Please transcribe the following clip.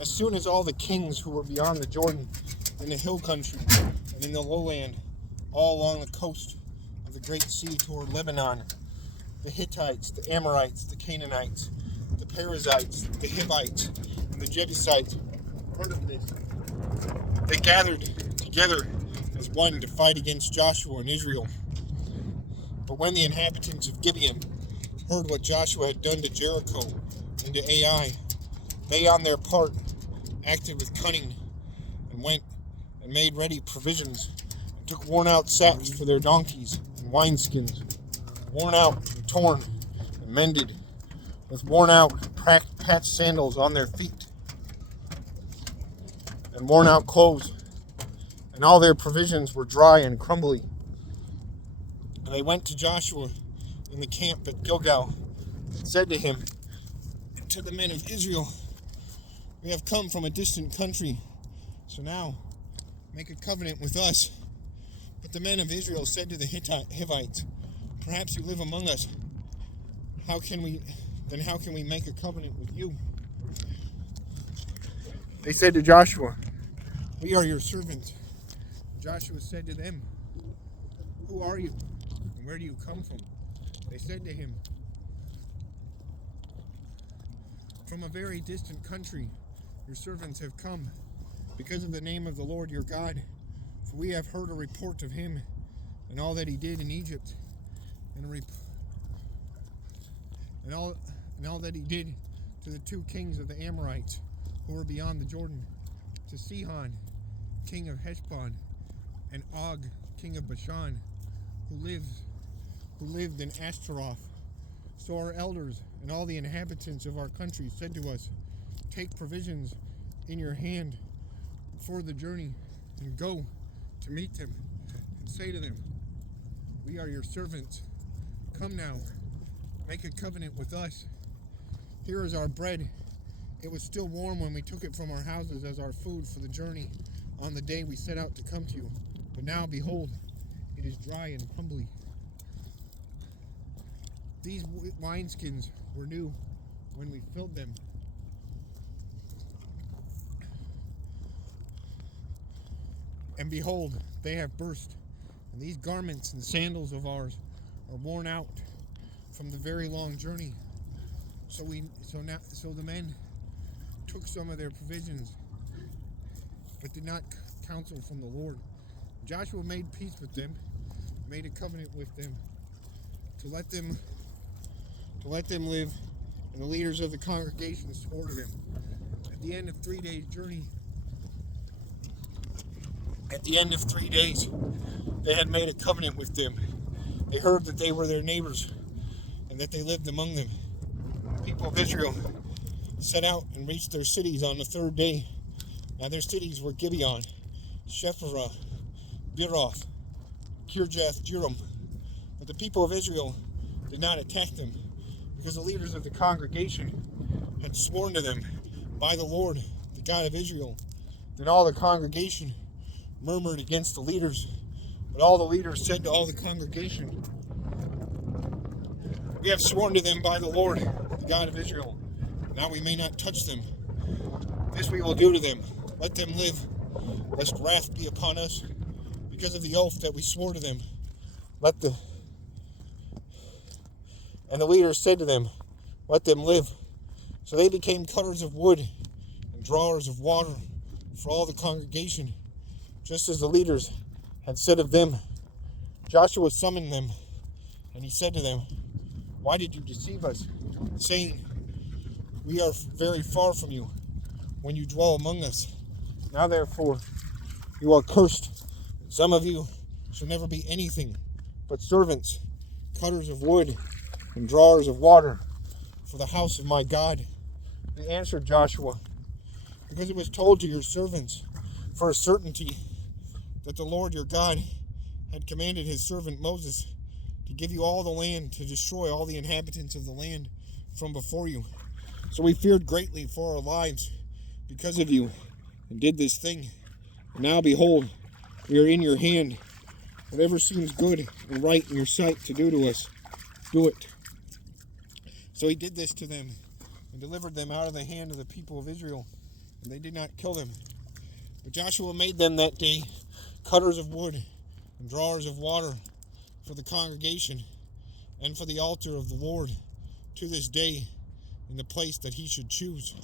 As soon as all the kings who were beyond the Jordan, in the hill country, and in the lowland, all along the coast of the great sea toward Lebanon, the Hittites, the Amorites, the Canaanites, the Perizzites, the Hivites, and the Jebusites heard of this, they gathered together as one to fight against Joshua and Israel. But when the inhabitants of Gibeon heard what Joshua had done to Jericho and to Ai, they on their part acted with cunning and went and made ready provisions and took worn-out sacks for their donkeys and wineskins, worn out and torn and mended, with worn-out patched sandals on their feet and worn-out clothes, and all their provisions were dry and crumbly. And they went to Joshua in the camp at Gilgal and said to him and to the men of Israel, "We have come from a distant country, so now make a covenant with us." But the men of Israel said to the Hivites, "Perhaps you live among us. How can we make a covenant with you?" They said to Joshua, "We are your servants." Joshua said to them, "Who are you, and where do you come from?" They said to him, "From a very distant country your servants have come, because of the name of the Lord your God. For we have heard a report of him and all that he did in Egypt, and all that he did to the two kings of the Amorites who were beyond the Jordan, to Sihon, king of Heshbon, and Og, king of Bashan, who lived in Ashtaroth. So our elders and all the inhabitants of our country said to us, 'Take provisions in your hand for the journey, and go to meet them, and say to them, We are your servants. Come now, make a covenant with us. Here is our bread. It was still warm when we took it from our houses as our food for the journey on the day we set out to come to you. But now, behold, it is dry and crumbly. These wineskins were new when we filled them. And behold, they have burst, and these garments and sandals of ours are worn out from the very long journey. So the men took some of their provisions, but did not counsel from the Lord. Joshua made peace with them, made a covenant with them, to let them live, and the leaders of the congregation swore to them. At the end of 3 days' journey, they had made a covenant with them. They heard that they were their neighbors and that they lived among them. The people of Israel set out and reached their cities on the third day. Now their cities were Gibeon, Shephirah, Beeroth, Kirjath Jearim. But the people of Israel did not attack them, because the leaders of the congregation had sworn to them by the Lord, the God of Israel. Then all the congregation murmured against the leaders. But all the leaders said to all the congregation, "We have sworn to them by the Lord, the God of Israel. Now we may not touch them. This we will do to them. Let them live, lest wrath be upon us, because of the oath that we swore to them. And the leaders said to them, Let them live. So they became cutters of wood and drawers of water for all the congregation, just as the leaders had said of them. Joshua summoned them, and he said to them, Why did you deceive us, saying, We are very far from you, when you dwell among us? Now therefore, you are cursed. Some of you shall never be anything but servants, cutters of wood, and drawers of water for the house of my God. They answered Joshua, Because it was told to your servants for a certainty that the Lord your God had commanded his servant Moses to give you all the land, to destroy all the inhabitants of the land from before you. So we feared greatly for our lives because of you, and did this thing. And now behold, we are in your hand. Whatever seems good and right in your sight to do to us, do it. So he did this to them, and delivered them out of the hand of the people of Israel, and they did not kill them. But Joshua made them that day cutters of wood and drawers of water for the congregation and for the altar of the Lord to this day in the place that he should choose.